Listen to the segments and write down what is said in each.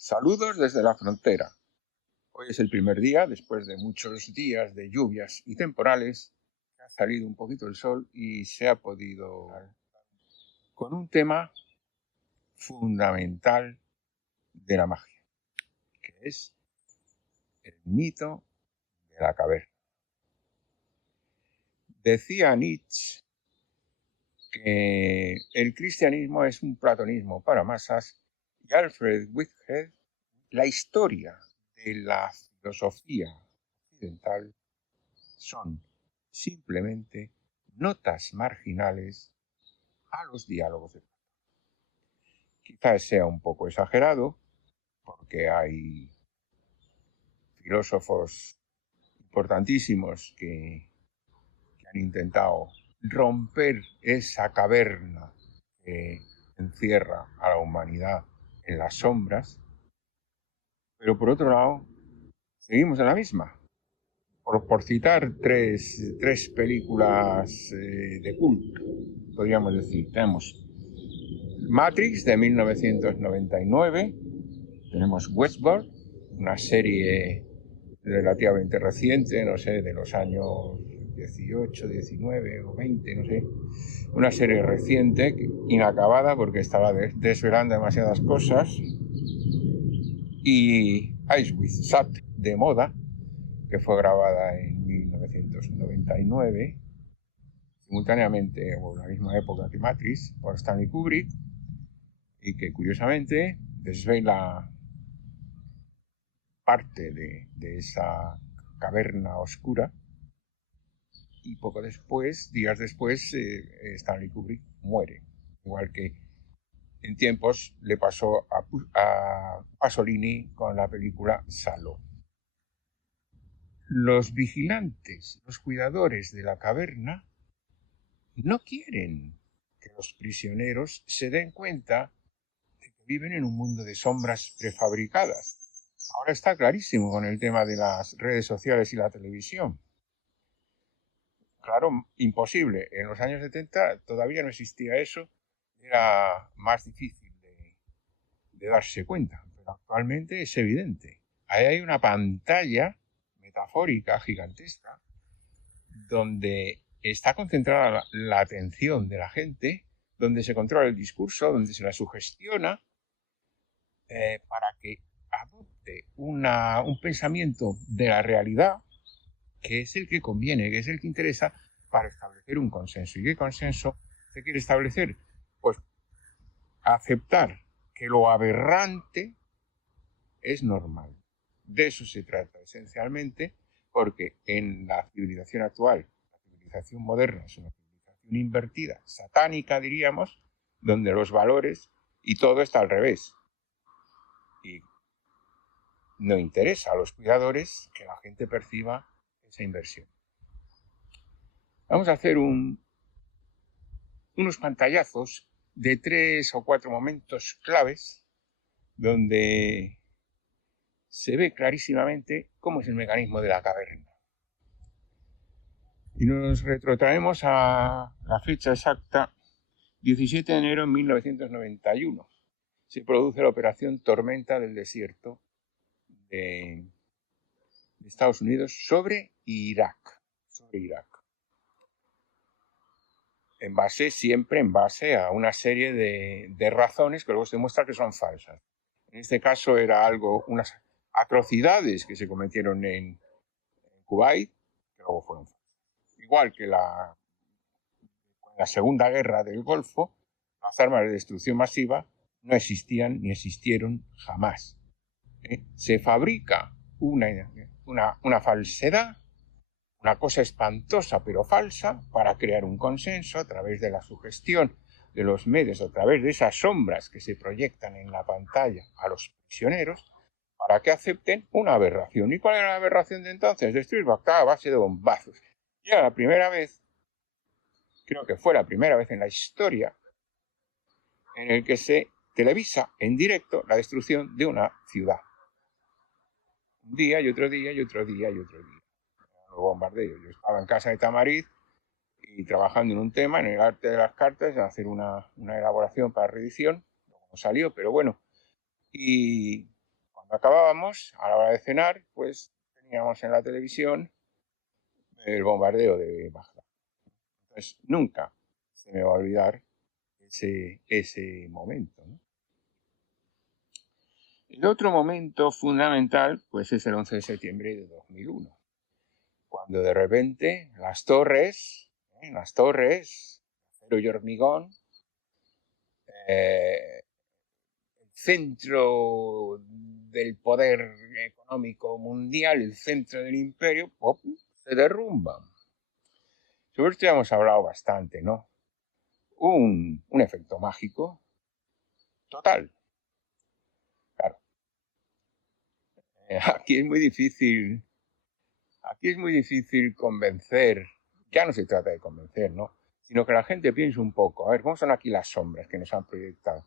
Saludos desde la frontera. Hoy es el primer día, después de muchos días de lluvias y temporales, que ha salido un poquito el sol y se ha podido con un tema fundamental de la magia, que es el mito de la caverna. Decía Nietzsche que el cristianismo es un platonismo para masas y Alfred Whitehead la historia de la filosofía occidental son simplemente notas marginales a los diálogos de Platón. Quizás sea un poco exagerado, porque hay filósofos importantísimos que han intentado romper esa caverna que encierra a la humanidad en las sombras, pero por otro lado, seguimos en la misma. Por citar tres películas de culto, podríamos decir, tenemos Matrix de 1999, tenemos Westworld, una serie relativamente reciente, no sé, de los años 18, 19 o 20, no sé, una serie reciente, inacabada porque estaba desvelando demasiadas cosas, y Ice with Sat de moda, que fue grabada en 1999, simultáneamente o en la misma época que Matrix, por Stanley Kubrick, y que curiosamente desvela parte de esa caverna oscura, y poco después, días después, Stanley Kubrick muere, igual que en tiempos le pasó a Pasolini con la película Salo. Los vigilantes, los cuidadores de la caverna, no quieren que los prisioneros se den cuenta de que viven en un mundo de sombras prefabricadas. Ahora está clarísimo con el tema de las redes sociales y la televisión. Claro, imposible. En los años 70 todavía no existía eso. Era más difícil de darse cuenta. Pero actualmente es evidente. Ahí hay una pantalla metafórica gigantesca donde está concentrada la atención de la gente, donde se controla el discurso, donde se la sugestiona para que adopte un pensamiento de la realidad que es el que conviene, que es el que interesa para establecer un consenso. ¿Y qué consenso se quiere establecer? Pues aceptar que lo aberrante es normal. De eso se trata esencialmente, porque en la civilización actual, la civilización moderna es una civilización invertida, satánica diríamos, donde los valores y todo está al revés. Y no interesa a los cuidadores que la gente perciba esa inversión. Vamos a hacer unos pantallazos de 3 o 4 momentos claves donde se ve clarísimamente cómo es el mecanismo de la caverna. Y nos retrotraemos a la fecha exacta, 17 de enero de 1991. Se produce la operación Tormenta del Desierto de Estados Unidos sobre Irak. Siempre en base a una serie de razones que luego se demuestra que son falsas. En este caso era unas atrocidades que se cometieron en Kuwait, que luego fueron falsas. Igual que la Segunda Guerra del Golfo, las armas de destrucción masiva no existían ni existieron jamás. Se fabrica una falsedad, una cosa espantosa pero falsa, para crear un consenso a través de la sugestión de los medios, a través de esas sombras que se proyectan en la pantalla a los prisioneros, para que acepten una aberración. ¿Y cuál era la aberración de entonces? Destruir Bagdad a base de bombazos. Y era la primera vez, creo que fue la primera vez en la historia, en el que se televisa en directo la destrucción de una ciudad. Un día y otro día y otro día y otro día. Los bombardeos. Yo estaba en casa de Tamariz y trabajando en un tema, en el arte de las cartas, en hacer una elaboración para reedición. No salió, pero bueno. Y Cuando acabábamos, a la hora de cenar, pues teníamos en la televisión el bombardeo de Bagdad. Entonces, nunca se me va a olvidar ese momento, ¿no? El otro momento fundamental, pues es el 11 de septiembre de 2001, cuando de repente las torres, acero y hormigón, el centro del poder económico mundial, el centro del imperio, ¡pop!, se derrumban. Sobre esto ya hemos hablado bastante, ¿no? Un efecto mágico total. Claro, aquí es muy difícil convencer, ya no se trata de convencer, ¿no? Sino que la gente piense un poco, a ver, ¿cómo son aquí las sombras que nos han proyectado?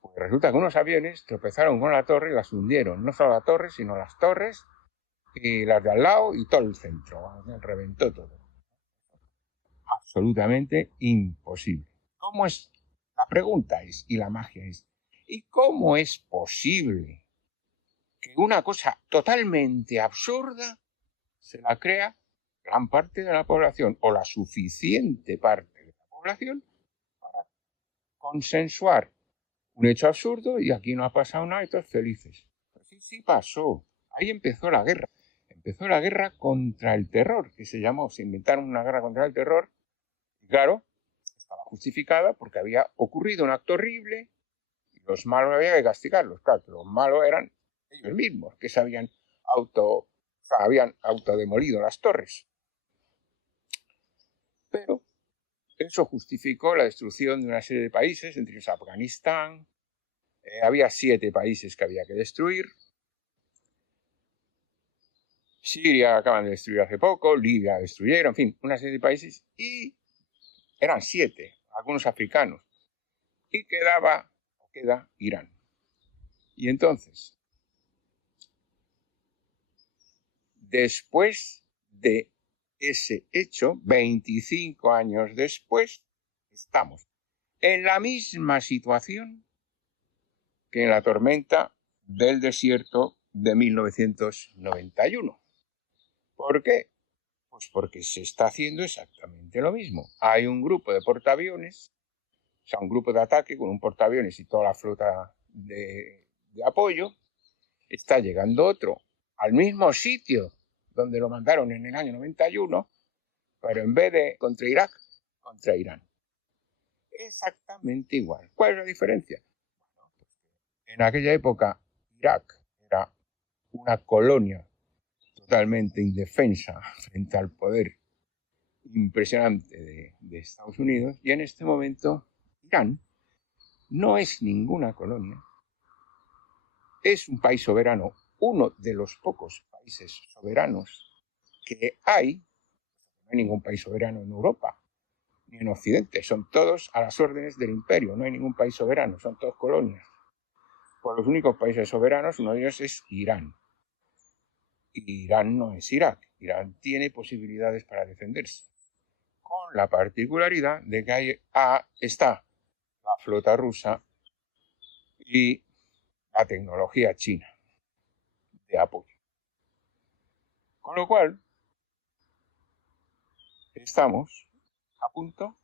Pues resulta que unos aviones tropezaron con la torre y las hundieron, no solo la torre, sino las torres y las de al lado y todo el centro, reventó todo. Absolutamente imposible. ¿Cómo es? La pregunta es, y la magia es, ¿y cómo es posible que una cosa totalmente absurda se la crea gran parte de la población o la suficiente parte de la población para consensuar un hecho absurdo y aquí no ha pasado nada y todos felices? Pues sí pasó. Ahí empezó la guerra. Empezó la guerra contra el terror, que se llamó, se inventaron una guerra contra el terror y claro, estaba justificada porque había ocurrido un acto horrible y los malos había que castigarlos. Claro, los malos eran ellos mismos, que se habían autodemolido las torres. Pero eso justificó la destrucción de una serie de países, entre ellos Afganistán. Había 7 países que había que destruir. Siria acaban de destruir hace poco, Libia destruyeron, en fin, una serie de países. Y eran 7, algunos africanos. Y queda Irán. Y entonces, después de ese hecho, 25 años después, estamos en la misma situación que en la tormenta del desierto de 1991. ¿Por qué? Pues porque se está haciendo exactamente lo mismo. Hay un grupo de portaaviones, o sea, un grupo de ataque con un portaaviones y toda la flota de apoyo. Está llegando otro al mismo sitio donde lo mandaron en el año 91, pero en vez de contra Irak, contra Irán. Exactamente igual. ¿Cuál es la diferencia? En aquella época, Irak era una colonia totalmente indefensa frente al poder impresionante de Estados Unidos, y en este momento Irán no es ninguna colonia, es un país soberano, uno de los pocos países soberanos que hay. No hay ningún país soberano en Europa ni en Occidente, son todos a las órdenes del imperio, no hay ningún país soberano, son todos colonias. Por los únicos países soberanos, uno de ellos es Irán. Y Irán no es Irak, Irán tiene posibilidades para defenderse, con la particularidad de que ahí está la flota rusa y la tecnología china de apoyo. Con lo cual, estamos a punto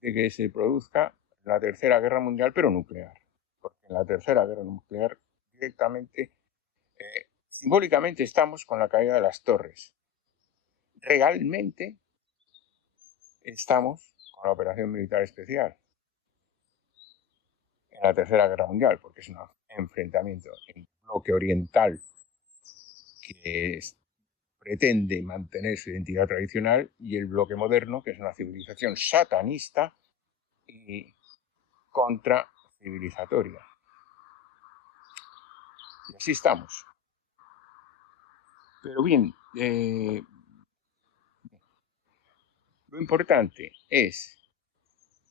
de que se produzca la Tercera Guerra Mundial, pero nuclear. Porque en la Tercera Guerra Nuclear directamente, simbólicamente estamos con la caída de las torres. Realmente estamos con la operación militar especial en la Tercera Guerra Mundial, porque es un enfrentamiento en el bloque oriental que pretende mantener su identidad tradicional y el bloque moderno, que es una civilización satanista y contracivilizatoria. Y así estamos. Pero bien, lo importante es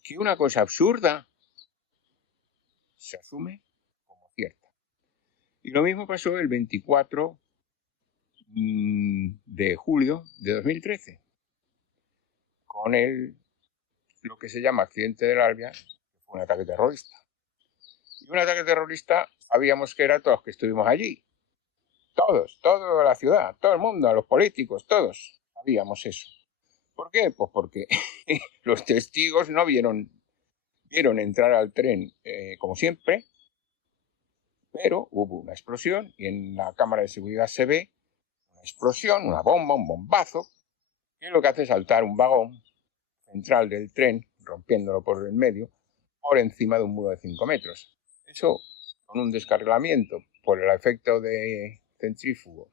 que una cosa absurda se asume como cierta. Y lo mismo pasó el 24 de julio de 2013 con lo que se llama accidente del Albia, que fue un ataque terrorista. Y un ataque terrorista sabíamos que era todos que estuvimos allí. Toda la ciudad, todo el mundo, los políticos, todos sabíamos eso. ¿Por qué? Pues porque los testigos no vieron entrar al tren como siempre, pero hubo una explosión y en la cámara de seguridad se ve una explosión, una bomba, un bombazo, que lo que hace es saltar un vagón central del tren, rompiéndolo por el medio, por encima de un muro de 5 metros. Eso, con un descarrilamiento por el efecto de centrífugo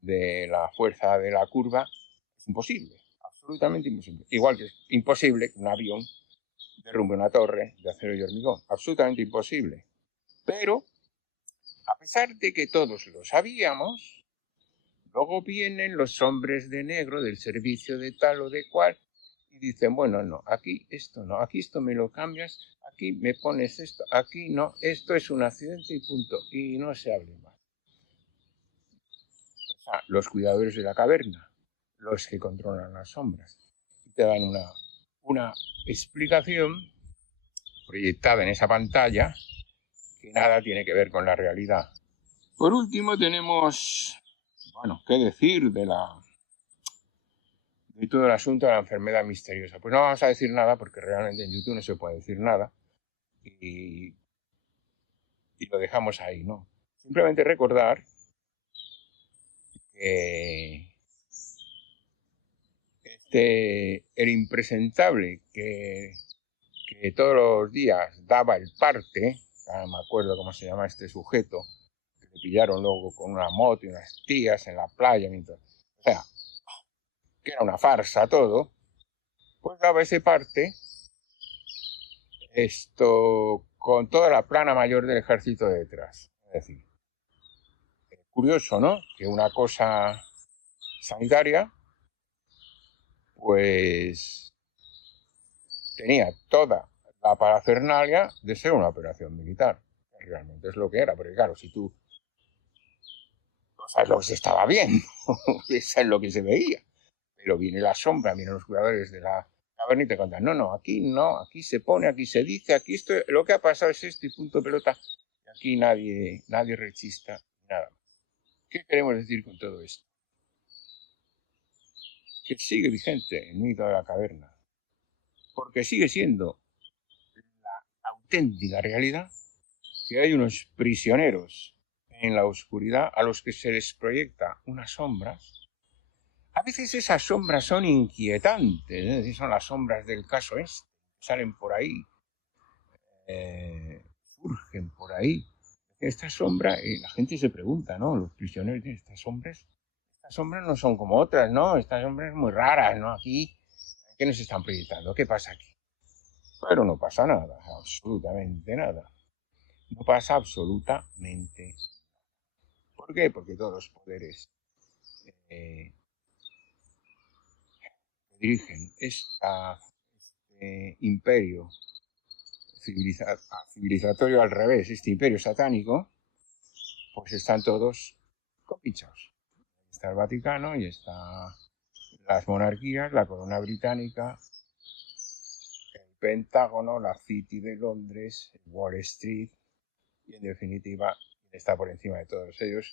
de la fuerza de la curva, es imposible, absolutamente imposible. Igual que es imposible que un avión derrumbe una torre de acero y hormigón, absolutamente imposible. Pero, a pesar de que todos lo sabíamos, luego vienen los hombres de negro del servicio de tal o de cual y dicen, bueno, no, aquí esto no, aquí esto me lo cambias, aquí me pones esto, aquí no, esto es un accidente y punto, y no se hable más. O sea, los cuidadores de la caverna, los que controlan las sombras, te dan una explicación proyectada en esa pantalla que nada tiene que ver con la realidad. Por último tenemos, bueno, qué decir de todo el asunto de la enfermedad misteriosa. Pues no vamos a decir nada porque realmente en YouTube no se puede decir nada y lo dejamos ahí, ¿no? Simplemente recordar que el impresentable que todos los días daba el parte, no me acuerdo cómo se llama este sujeto, que le pillaron luego con una moto y unas tías en la playa, o sea, que era una farsa todo, pues daba ese parte con toda la plana mayor del ejército detrás. Es decir, curioso, ¿no? Que una cosa sanitaria, pues tenía toda la parafernalia de ser una operación militar. Realmente es lo que era, porque claro, si tú no sabes lo que se estaba viendo, eso es lo que se veía. Pero viene la sombra, vienen los jugadores de la caverna y te cuentan, no, aquí se pone, aquí se dice, aquí esto, lo que ha pasado es esto y punto pelota. Y aquí nadie rechista nada más. ¿Qué queremos decir con todo esto? Que sigue vigente el mito de la caverna, porque sigue siendo la auténtica realidad que hay unos prisioneros en la oscuridad a los que se les proyecta unas sombras. A veces esas sombras son inquietantes, es decir, son las sombras del caso este, salen por ahí, surgen por ahí. Esta sombra, la gente se pregunta, ¿no? Los prisioneros, estas sombras no son como otras, ¿no? Estas sombras muy raras, ¿no? Aquí, ¿qué nos están proyectando? ¿Qué pasa aquí? Pero no pasa nada, absolutamente nada. No pasa absolutamente nada. ¿Por qué? Porque todos los poderes que dirigen este imperio civilizatorio al revés, este imperio satánico, pues están todos compinchados. Está el Vaticano y está las monarquías, la corona británica, el Pentágono, la City de Londres, Wall Street y en definitiva está por encima de todos ellos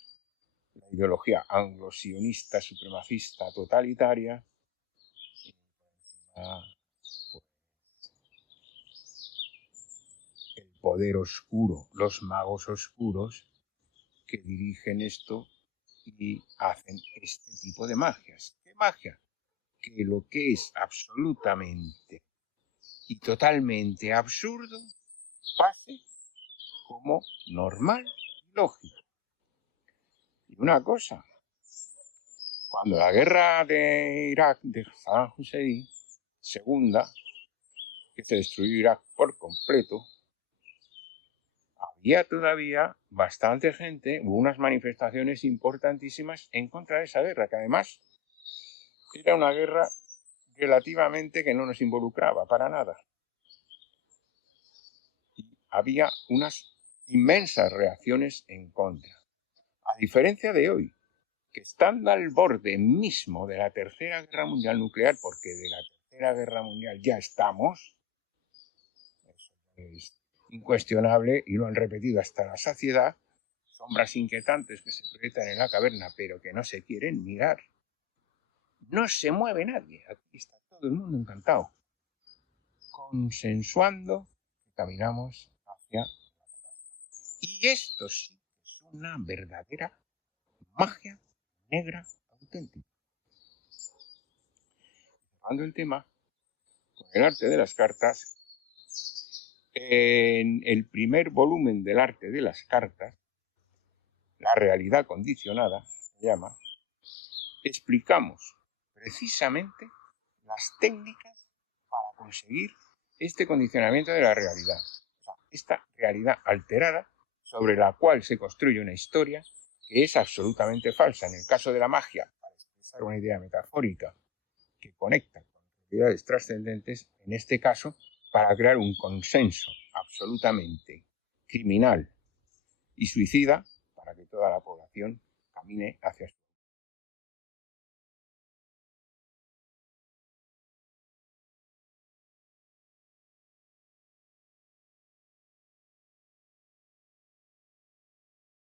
la ideología anglo-sionista, supremacista, totalitaria y el poder oscuro, los magos oscuros que dirigen esto y hacen este tipo de magias. ¿Qué magia? Que lo que es absolutamente y totalmente absurdo pase como normal y lógico. Y una cosa, cuando la guerra de Irak de Saddam Hussein, segunda, que se destruyó Irak por completo, había todavía bastante gente, hubo unas manifestaciones importantísimas en contra de esa guerra, que además era una guerra relativamente que no nos involucraba para nada. Y había unas inmensas reacciones en contra. A diferencia de hoy, que estando al borde mismo de la Tercera Guerra Mundial nuclear, porque de la Tercera Guerra Mundial ya estamos, eso es incuestionable, y lo han repetido hasta la saciedad, sombras inquietantes que se proyectan en la caverna pero que no se quieren mirar. No se mueve nadie, aquí está todo el mundo encantado, consensuando que caminamos hacia... Y esto sí es una verdadera magia negra auténtica. Cerrando el tema, con el arte de las cartas, en el primer volumen del arte de las cartas, La realidad condicionada, se llama, explicamos precisamente las técnicas para conseguir este condicionamiento de la realidad. O sea, esta realidad alterada sobre la cual se construye una historia que es absolutamente falsa. En el caso de la magia, para expresar una idea metafórica que conecta con realidades trascendentes, en este caso, para crear un consenso absolutamente criminal y suicida para que toda la población camine hacia